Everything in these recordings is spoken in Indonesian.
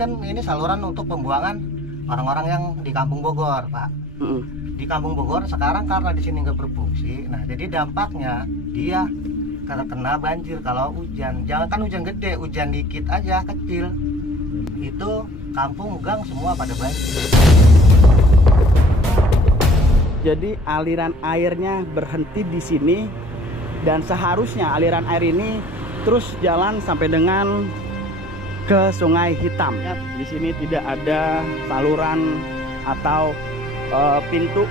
kan ini saluran untuk pembuangan orang-orang yang di Kampung Bogor, Pak. Di Kampung Bogor sekarang karena di sini nggak berfungsi, nah jadi dampaknya dia kena banjir kalau hujan. Jangan kan hujan gede, hujan dikit aja kecil, itu kampung gang semua pada banjir. Jadi aliran airnya berhenti di sini dan seharusnya aliran air ini terus jalan sampai dengan ke Sungai Hitam. Ya, di sini tidak ada saluran atau pintu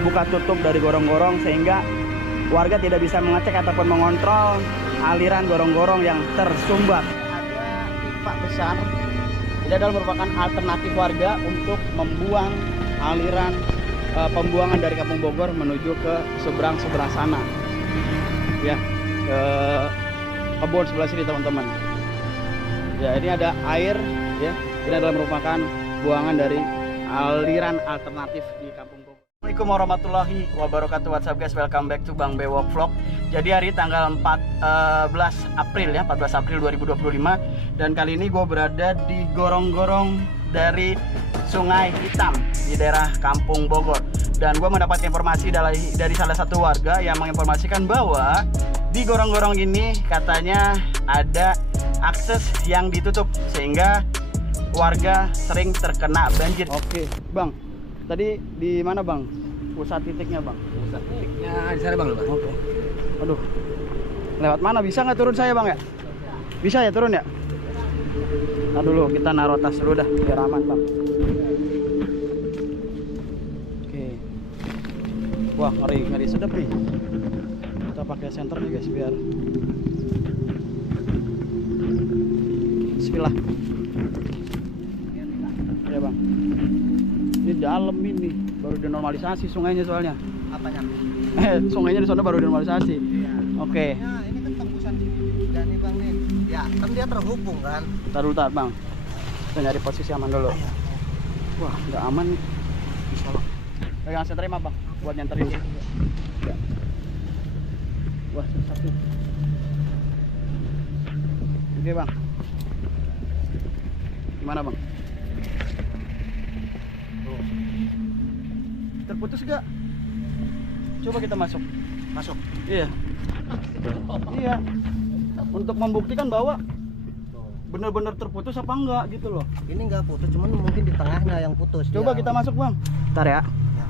buka tutup dari gorong-gorong sehingga warga tidak bisa mengecek ataupun mengontrol aliran gorong-gorong yang tersumbat. Ada pipa besar. Ini adalah merupakan alternatif warga untuk membuang aliran pembuangan dari Kampung Bogor menuju ke seberang sana. Ya, ke kebun sebelah sini teman-teman. Ya, ini ada air ya. Ini adalah merupakan buangan dari aliran alternatif di Kampung Bogor. Assalamualaikum warahmatullahi wabarakatuh. What's up guys, welcome back to Bang Bewok Vlog. Jadi hari tanggal 14 April ya, 14 April 2025. Dan kali ini gue berada di gorong-gorong dari Sungai Hitam di daerah Kampung Bogor. Dan gue mendapat informasi dari salah satu warga yang menginformasikan bahwa di gorong-gorong ini katanya ada akses yang ditutup sehingga warga sering terkena banjir. Oke, Bang. Tadi di mana, Bang? Pusat titiknya, Bang? Pusat titiknya di sana, Bang. Oke. Aduh. Lewat mana? Bisa nggak turun saya, Bang ya? Bisa ya turun ya? Nah dulu kita naruh tas dulu dah biar aman, Bang. Oke. Wah, ngeri sedap nih. Kita pakai senter nih, guys, biar bismillah. Ya, Bang. Ini dalam ini baru dinormalisasi sungainya soalnya. Apanya? Sungainya di sana baru dinormalisasi. Iya. Oke. Ya, ini kan tembusan sini juga nih, Bang nih. Ya, kan dia terhubung kan. Taruh, Bang. Kita nyari posisi aman dulu. Wah, nggak aman nih. Bisa, Bang. Pegang senternya mah, Bang, buat nyenterin. Ya. Wah, susah tuh. Oke, Bang. Gimana, Bang? Terputus gak? Coba kita masuk. Masuk. Iya. Iya. Untuk membuktikan bahwa benar-benar terputus apa enggak gitu loh. Ini nggak putus, cuman mungkin di tengahnya yang putus. Coba ya. kita masuk, Bang. Bentar ya.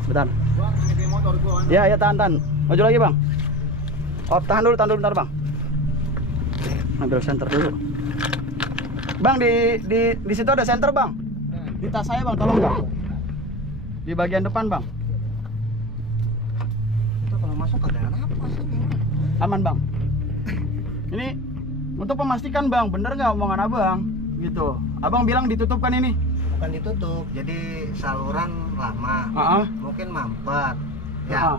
Bentar. Bang, ini motor gua. Ya, tahan. Maju lagi, Bang. Oh, tahan dulu bentar, Bang. Ambil senter dulu. Bang, di situ ada senter, Bang. Di tas saya, Bang, tolong, Bang. Di bagian depan, Bang. Itu kalau masuk ada apa sih? Aman, Bang. Ini untuk memastikan, Bang, bener nggak omongan Abang? Gitu. Abang bilang ditutup kan ini? Bukan ditutup, jadi saluran lama. Mungkin mampet. Ya,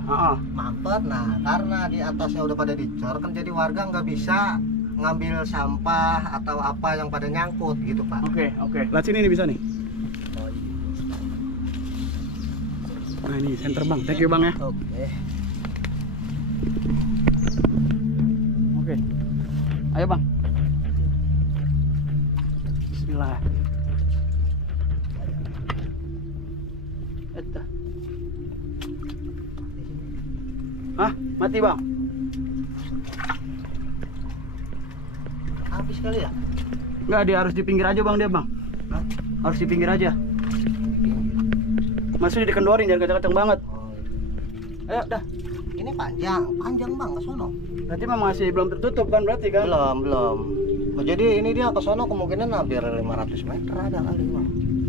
mampet. Nah, karena di atasnya udah pada dicor kan, jadi warga nggak bisa ngambil sampah atau apa yang pada nyangkut gitu, Pak. Oke. Lihat sini nih, bisa nih. Nah, ini center, Bang. Thank you, Bang ya. Oke. Ayo, Bang. Bismillah. Eta. Hah? Mati, Bang? Habis kali ya? Enggak, dia harus di pinggir aja, Bang, dia, Bang. Hah? Harus di pinggir aja. Maksudnya dikendorin, jangan kenceng-kenceng banget. Ayo, dah. Ini panjang Bang ke sono. Berarti memang masih belum tertutup kan berarti kan? Belum. Oh, jadi ini dia ke sono kemungkinan hampir 500 meter ada kali, Bang.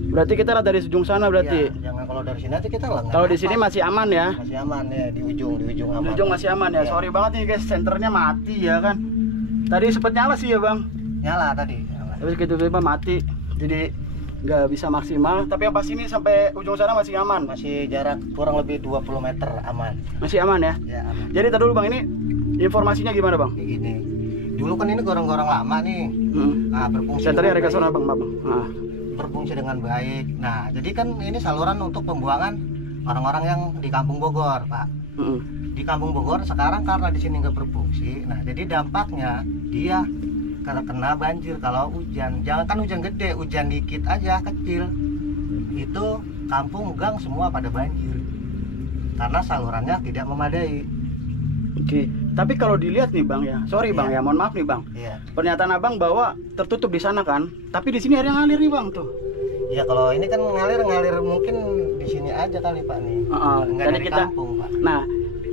Berarti kita lah dari ujung sana berarti. Ya, jangan kalau dari sini aja kita lah. Kalau di sini masih aman ya? Masih aman ya, di ujung aman. Di ujung masih aman ya. Sorry banget nih guys, senternya mati ya kan. Tadi sempet nyala sih ya, Bang. Nyala tadi. Tapi tiba-tiba mati. Jadi nggak bisa maksimal. Tapi yang pas ini sampai ujung sana masih aman. Masih jarak kurang lebih 20 meter aman. Masih aman ya? Ya, aman. Jadi tadi dulu, Bang, ini informasinya gimana, Bang? Kayak gini. Dulu kan ini gorong-gorong lama nih. Nah, berfungsi. Senternya ada ke sana, Bang. Nah. Berfungsi dengan baik. Nah, jadi kan ini saluran untuk pembuangan orang-orang yang di Kampung Bogor, Pak. Di Kampung Bogor sekarang karena di sini nggak berfungsi. Nah, jadi dampaknya dia karena kena banjir kalau hujan. Jangan kan hujan gede, hujan dikit aja kecil itu kampung gang semua pada banjir karena salurannya tidak memadai. Oke, tapi kalau dilihat nih Bang ya, sorry Bang ya, mohon maaf nih Bang. Iya. Pernyataan Abang bahwa tertutup di sana kan, tapi di sini airnya ngalir nih Bang tuh. Ya kalau ini kan ngalir mungkin di sini aja kali Pak nih. Nggak Jadi dari kita, kampung Pak. nah,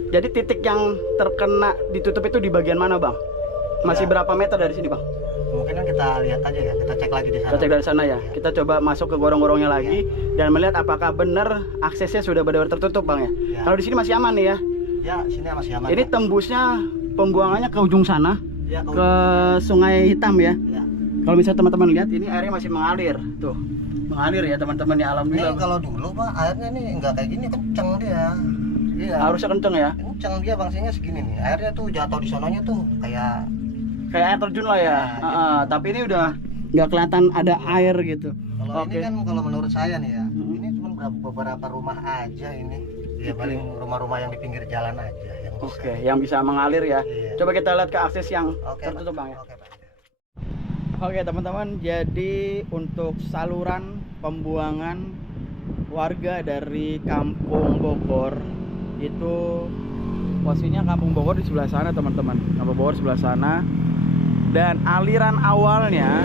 jadi titik yang terkena ditutup itu di bagian mana Bang? Masih Ya. berapa meter dari sini Bang? Mungkin kan kita lihat aja ya, kita cek lagi di sana. Kita cek dari sana ya. Kita coba masuk ke gorong-gorongnya lagi dan melihat apakah benar aksesnya sudah benar-benar tertutup Bang ya. Ya. Kalau di sini masih aman nih ya. Ya, sini masih aman. Ini Pak. tembusnya pembuangannya ke ujung sana, Ya, ke Sungai Hitam ya. ya. Kalau misalnya teman-teman lihat ini airnya masih mengalir tuh. Mengalir ya teman-teman ya, Ini alhamdulillah. kalau dulu Pak, airnya nih nggak kayak gini, kenceng dia. Iya. Harusnya kenceng ya. Kenceng dia bangsanya segini nih. Airnya tuh jatuh di sononya tuh kayak Kayak air terjun lah ya. Nah, Tapi ini udah nggak kelihatan ada air gitu. kalau Oke. ini kan kalau menurut saya nih ya, ini cuma beberapa rumah aja ini. Ya paling rumah-rumah yang di pinggir jalan aja yang bisa. Oke, yang bisa mengalir ya. Iya. Coba kita lihat ke akses yang Oke, tertutup Pak. Bang ya. Oke, Pak. Oke teman-teman, jadi untuk saluran pembuangan warga dari Kampung Bogor itu posisinya Kampung Bogor di sebelah sana teman-teman. Kampung Bogor sebelah sana. Dan aliran awalnya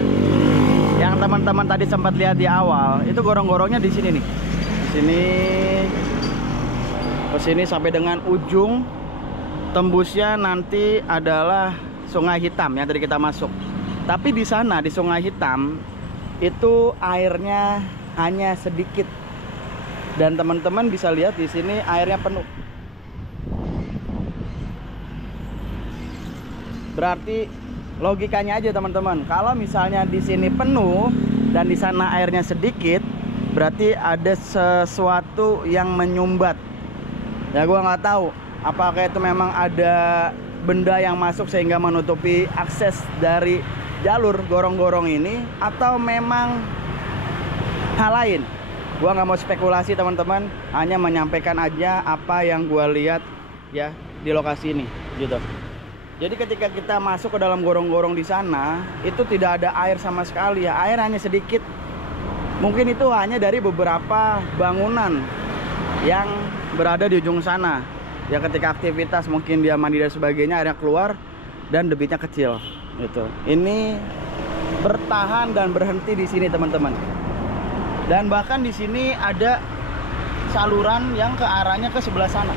yang teman-teman tadi sempat lihat di awal itu gorong-gorongnya di sini nih. Ke sini sampai dengan ujung tembusnya nanti adalah Sungai Hitam yang tadi kita masuk. Tapi di sana di Sungai Hitam itu airnya hanya sedikit. Dan teman-teman bisa lihat di sini airnya penuh. Berarti logikanya aja teman-teman, kalau misalnya di sini penuh dan di sana airnya sedikit, berarti ada sesuatu yang menyumbat. Ya gua nggak tahu apakah itu memang ada benda yang masuk sehingga menutupi akses dari jalur gorong-gorong ini, atau memang hal lain. Gua nggak mau spekulasi teman-teman, hanya menyampaikan aja apa yang gua lihat ya di lokasi ini gitu. Jadi ketika kita masuk ke dalam gorong-gorong di sana, itu tidak ada air sama sekali ya. Air hanya sedikit. Mungkin itu hanya dari beberapa bangunan yang berada di ujung sana. Ya ketika aktivitas mungkin dia mandi dan sebagainya, airnya keluar dan debitnya kecil gitu. Ini bertahan dan berhenti di sini teman-teman. Dan bahkan di sini ada saluran yang ke arahnya ke sebelah sana.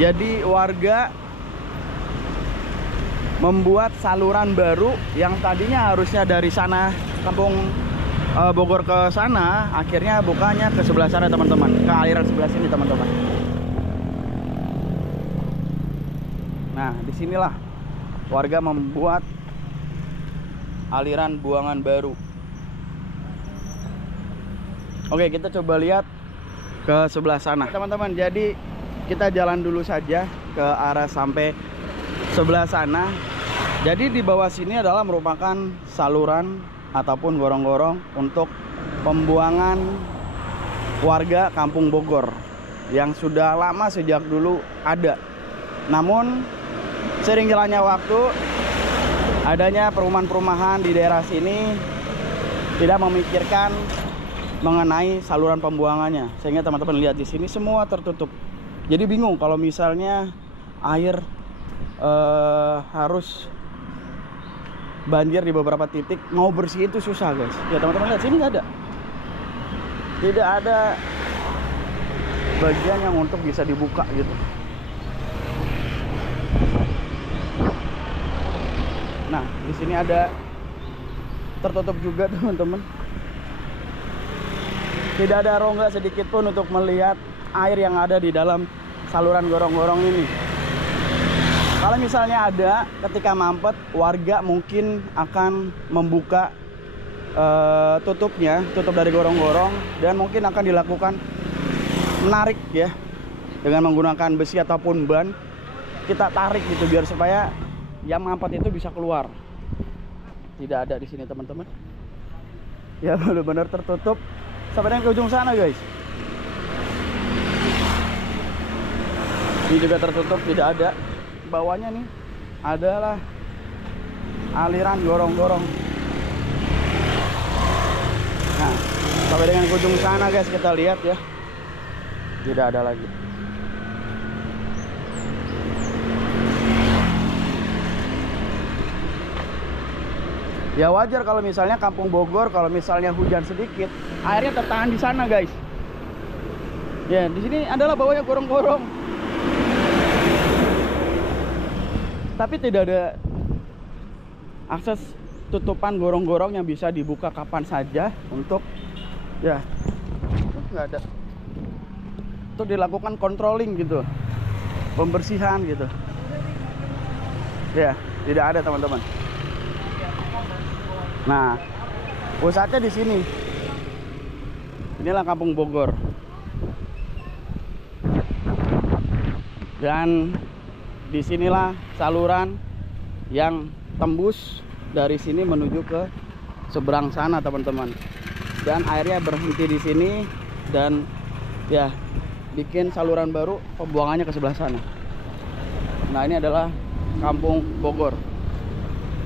Jadi warga membuat saluran baru yang tadinya harusnya dari sana Kampung Bogor ke sana, akhirnya bukanya ke sebelah sana teman-teman, ke aliran sebelah sini teman-teman. Nah disinilah warga membuat aliran buangan baru. Oke, kita coba lihat ke sebelah sana teman-teman. Jadi kita jalan dulu saja ke arah sampai sebelah sana. Jadi di bawah sini adalah merupakan saluran ataupun gorong-gorong untuk pembuangan warga Kampung Bogor yang sudah lama sejak dulu ada. Namun sering jalannya waktu, adanya perumahan-perumahan di daerah sini tidak memikirkan mengenai saluran pembuangannya, sehingga teman-teman lihat di sini semua tertutup. Jadi bingung kalau misalnya air harus banjir di beberapa titik, mau bersih itu susah guys. Ya teman-teman lihat sini nggak ada, tidak ada bagian yang untuk bisa dibuka gitu. Nah di sini ada tertutup juga teman-teman. Tidak ada rongga sedikit pun untuk melihat air yang ada di dalam saluran gorong-gorong ini. Kalau misalnya ada, ketika mampet, warga mungkin akan membuka tutup dari gorong-gorong, dan mungkin akan dilakukan menarik ya, dengan menggunakan besi ataupun ban. Kita tarik gitu biar supaya yang mampet itu bisa keluar. Tidak ada di sini teman-teman. Ya benar-benar tertutup sampai dengan ke ujung sana guys. Ini juga tertutup, tidak ada. Bawahnya nih adalah aliran gorong-gorong. Nah, sampai dengan ujung sana guys, kita lihat ya, tidak ada lagi. Ya wajar kalau misalnya Kampung Bogor, kalau misalnya hujan sedikit, airnya tertahan di sana guys. Ya, di sini adalah bawahnya gorong-gorong. Tapi tidak ada akses tutupan gorong-gorong yang bisa dibuka kapan saja untuk ya nggak ada, untuk dilakukan controlling gitu, pembersihan gitu. Ya, tidak ada teman-teman. Nah, pusatnya di sini. Inilah Kampung Bogor. Dan disinilah saluran yang tembus dari sini menuju ke seberang sana, teman-teman. Dan airnya berhenti di sini dan ya bikin saluran baru pembuangannya ke sebelah sana. Nah, ini adalah Kampung Bogor.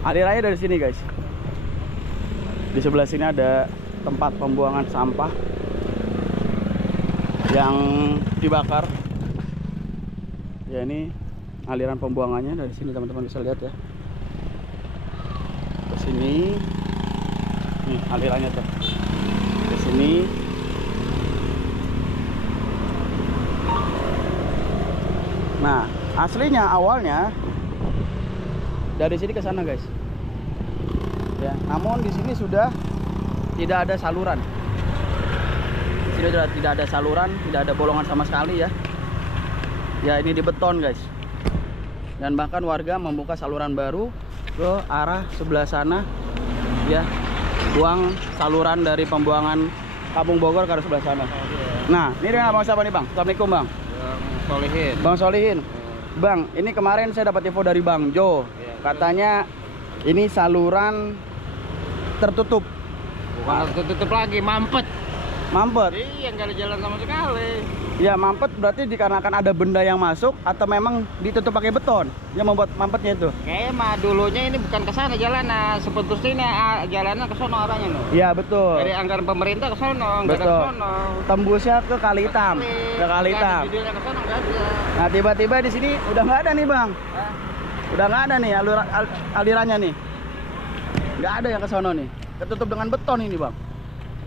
Alirannya dari sini, guys. Di sebelah sini ada tempat pembuangan sampah yang dibakar. Ya, ini aliran pembuangannya dari sini, teman-teman bisa lihat ya. Ke sini. Nih alirannya tuh. Ke sini. Nah, aslinya awalnya dari sini ke sana, guys. Ya, namun di sini sudah tidak ada saluran. Di sini sudah tidak ada saluran, tidak ada bolongan sama sekali ya. Ya, ini di beton, guys. Dan bahkan warga membuka saluran baru ke arah sebelah sana. Ya, buang saluran dari pembuangan Kampung Bogor ke arah sebelah sana. Nah, ini dengan Bang siapa nih, Bang? Assalamualaikum, Bang. Bang Solihin. Bang Solihin. Bang, ini kemarin saya dapat info dari Bang Jo. Katanya ini saluran tertutup. Bukan tertutup lagi, mampet. Mampet. Iya, nggak ada jalan sama sekali. Ya, mampet berarti dikarenakan ada benda yang masuk atau memang ditutup pakai beton yang membuat mampetnya itu? Kayak mah dulunya ini bukan ke sana jalanan, seputusnya ini jalannya ke sono arahnya loh. Iya, betul. Dari anggaran pemerintah ke sono, nggak ada ke Betul. sono. Tembusnya ke Kali Hitam. Ke Kali Hitam. Judulnya ke sono nggak ada. Nah, tiba-tiba di sini udah nggak ada nih, Bang. Hah? Udah nggak ada nih alirannya nih. Nggak ada yang ke sono nih. Tertutup dengan beton ini, Bang.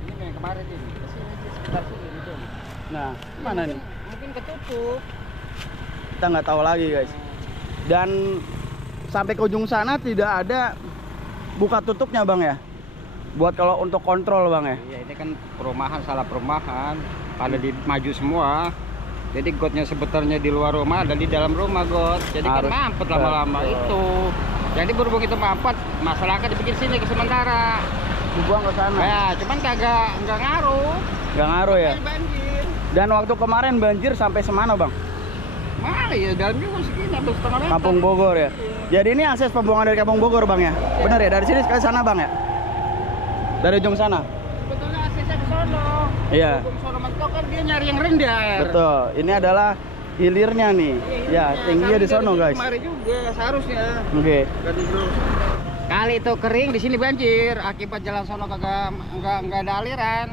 Ini yang kemarin ini, ke sini aja, sekitar sini gitu. Nah, mana nih? Mungkin ketutup. Kita nggak tahu lagi, guys. Dan sampai ke ujung sana tidak ada buka tutupnya, Bang ya. Buat kalau untuk kontrol, Bang ya. Iya, ini kan perumahan, salah perumahan. Pada di maju semua. Jadi gotnya sebetulnya di luar rumah dan di dalam rumah got. Jadi Harus. kan mampet lama-lama itu. Jadi berhubung itu mampet, masyarakat dibikin sini ke sementara. Dibuang ke sana. Ya, cuman nggak ngaruh. Nggak ngaruh ya. Kayak banjir. Dan waktu kemarin banjir sampai semana, Bang? Mana ya dalam juga segini, hampir setengah meter. Kampung Bogor ya. Jadi ini akses pembuangan dari Kampung Bogor, Bang ya. Benar ya? Dari sini ke sana, Bang ya. Dari ujung sana. Sebetulnya aksesnya ke sono. Iya. Berhubung sono mentok kan dia nyari yang rendah. Betul. Ini adalah hilirnya nih. Ya, tingginya di sono, guys. Kemarin juga seharusnya. Oke. Kali itu kering, di sini banjir akibat jalan sono kagak nggak ada aliran.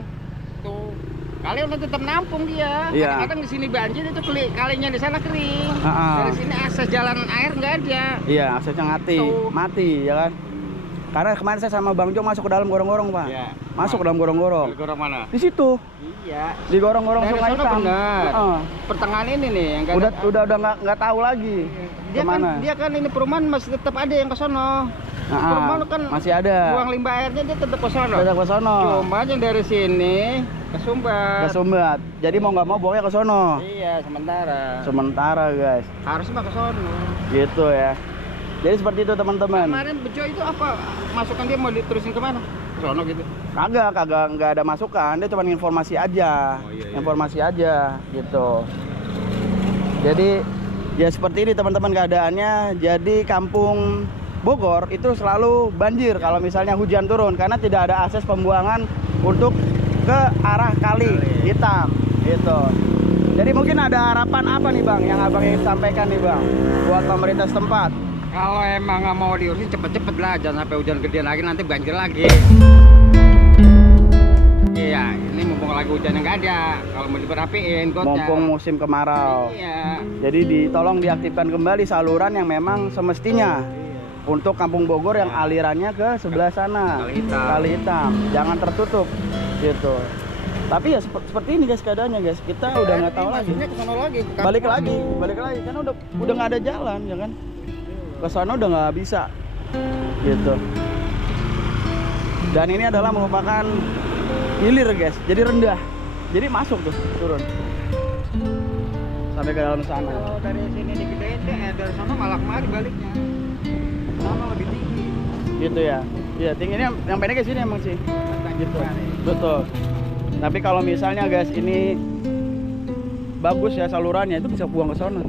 Tuh. Kali udah tetap nampung dia. Iya. Kadang-kadang di sini banjir itu kalinya di sana kering. Ah. Dari sini akses jalan air nggak ada. Iya, aksesnya mati, ya kan? Karena kemarin saya sama Bang Jo masuk ke dalam gorong-gorong, Pak. Iya. Masuk ke dalam gorong-gorong. Gorong mana? Di situ, Iya. di gorong-gorong Dari Sungai sono Hitam. benar. Heeh. Pertengahan ini nih yang nggak Udah ada. nggak tahu lagi. Dia kan ini perumahan masih tetap ada yang ke sono. Perumahan kan masih ada. buang limbah airnya dia tetap ke sono. Tetap ke sono. Cuma yang dari sini ke Sumbar. Ke Sumbat. Jadi mau nggak mau buangnya ke sono. Iya, sementara. Sementara, guys. Harusnya mah ke sono. Gitu ya. Jadi seperti itu, teman-teman. Kemarin Bejo itu apa? Masukan dia mau diterusin kemana? Ke sono gitu. Kagak nggak ada masukan. Dia cuma informasi aja. Oh, iya. Informasi aja gitu. Jadi ya seperti ini, teman-teman, keadaannya. Jadi Kampung Bogor itu selalu banjir kalau misalnya hujan turun karena tidak ada akses pembuangan untuk ke arah Kali Hitam gitu. Jadi mungkin ada harapan apa nih, Bang, yang Abang ingin sampaikan nih, Bang, buat pemerintah setempat? Kalau emang nggak mau diurusin cepet-cepet lah, jangan sampai hujan gede lagi nanti banjir lagi. Iya, ini mumpung lagi hujan yang nggak ada. Kalau mau diperapiin gotnya. Mumpung musim kemarau. Iya. Jadi tolong diaktifkan kembali saluran yang memang semestinya untuk Kampung Bogor yang alirannya ke sebelah sana. Kali Hitam. Jangan tertutup gitu. Tapi ya seperti ini guys keadaannya guys. Kita udah nggak tahu lagi. Ke sono lagi. Balik lagi kan udah nggak ada jalan ya kan. Ke sana udah nggak bisa gitu. Dan ini adalah merupakan hilir guys, jadi rendah, jadi masuk tuh turun sampai ke dalam sana. Kalau dari sini digedein deh, dari sana malah kemari baliknya. Sama lebih tinggi. Gitu ya. Iya, tingginya yang pendek ke sini emang sih. Gitu. Betul. Tapi kalau misalnya guys ini bagus ya salurannya, itu bisa buang ke sana.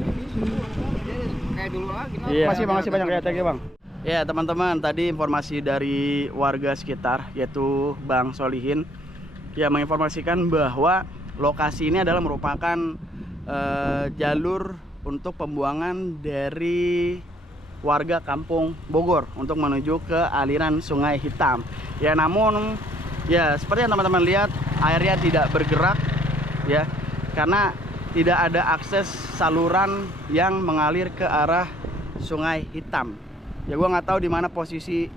Kayak dulu lagi. Iya. Makasih banyak ya, thank you Bang. Ya teman-teman, tadi informasi dari warga sekitar yaitu Bang Solihin yang menginformasikan bahwa lokasi ini adalah merupakan jalur untuk pembuangan dari warga Kampung Bogor untuk menuju ke aliran Sungai Hitam. Ya namun ya seperti yang teman-teman lihat, airnya tidak bergerak ya karena tidak ada akses saluran yang mengalir ke arah Sungai Hitam. Ya gua nggak tahu di mana posisi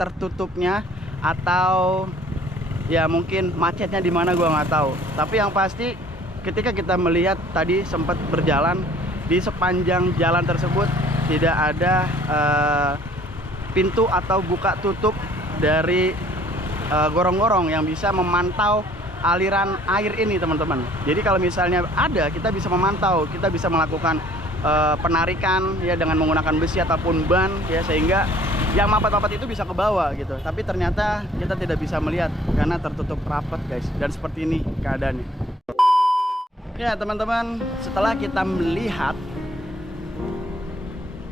tertutupnya atau ya mungkin macetnya di mana gua nggak tahu. Tapi yang pasti ketika kita melihat tadi sempat berjalan di sepanjang jalan tersebut tidak ada pintu atau buka tutup dari gorong-gorong yang bisa memantau aliran air ini teman-teman. Jadi kalau misalnya ada, kita bisa memantau, kita bisa melakukan penarikan ya dengan menggunakan besi ataupun ban ya sehingga yang mapat-mapat itu bisa ke bawah gitu. Tapi ternyata kita tidak bisa melihat karena tertutup rapat guys, dan seperti ini keadaannya. Ya teman-teman, setelah kita melihat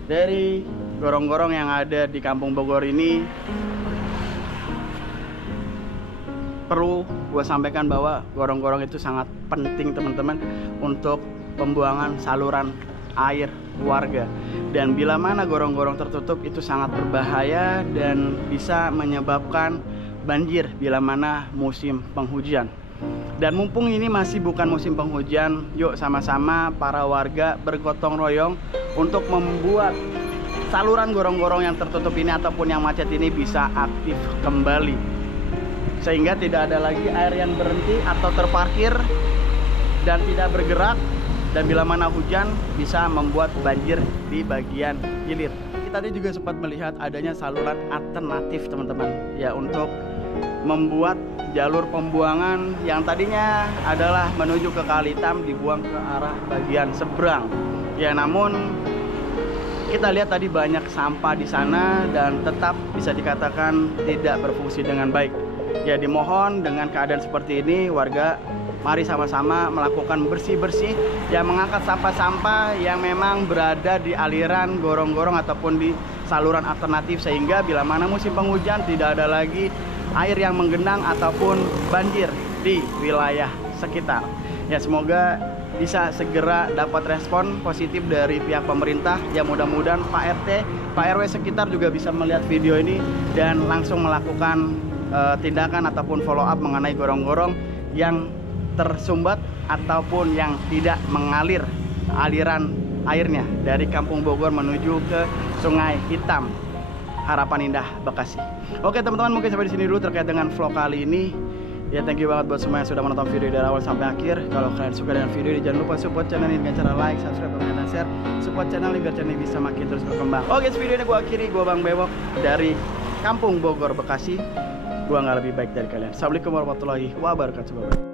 dari gorong-gorong yang ada di Kampung Bogor ini, perlu gue sampaikan bahwa gorong-gorong itu sangat penting teman-teman untuk pembuangan saluran air warga. Dan bila mana gorong-gorong tertutup itu sangat berbahaya dan bisa menyebabkan banjir bila mana musim penghujan. Dan mumpung ini masih bukan musim penghujan, yuk sama-sama para warga bergotong royong untuk membuat saluran gorong-gorong yang tertutup ini ataupun yang macet ini bisa aktif kembali, sehingga tidak ada lagi air yang berhenti atau terparkir dan tidak bergerak. Dan bila mana hujan bisa membuat banjir di bagian hilir. Kita tadi juga sempat melihat adanya saluran alternatif teman-teman ya untuk membuat jalur pembuangan yang tadinya adalah menuju ke Kali Hitam dibuang ke arah bagian seberang. Ya namun kita lihat tadi banyak sampah di sana dan tetap bisa dikatakan tidak berfungsi dengan baik. Ya dimohon dengan keadaan seperti ini warga mari sama-sama melakukan bersih-bersih yang mengangkat sampah-sampah yang memang berada di aliran gorong-gorong ataupun di saluran alternatif, sehingga bila mana musim penghujan tidak ada lagi air yang menggenang ataupun banjir di wilayah sekitar. Ya semoga bisa segera dapat respon positif dari pihak pemerintah. Ya mudah-mudahan Pak RT, Pak RW sekitar juga bisa melihat video ini dan langsung melakukan tindakan ataupun follow up mengenai gorong-gorong yang tersumbat ataupun yang tidak mengalir aliran airnya dari Kampung Bogor menuju ke Sungai Hitam, Harapan Indah, Bekasi. Oke teman-teman, mungkin sampai di sini dulu terkait dengan vlog kali ini. Ya thank you banget buat semua yang sudah menonton video dari awal sampai akhir. Kalau kalian suka dengan video ini, jangan lupa support channel ini dengan cara like, subscribe, komen, dan share. Support channel ini biar channel ini bisa makin terus berkembang. Oke, video ini gue akhiri. Gue Bang Bewok dari Kampung Bogor, Bekasi. Gue nggak lebih baik dari kalian. Assalamualaikum warahmatullahi wabarakatuh.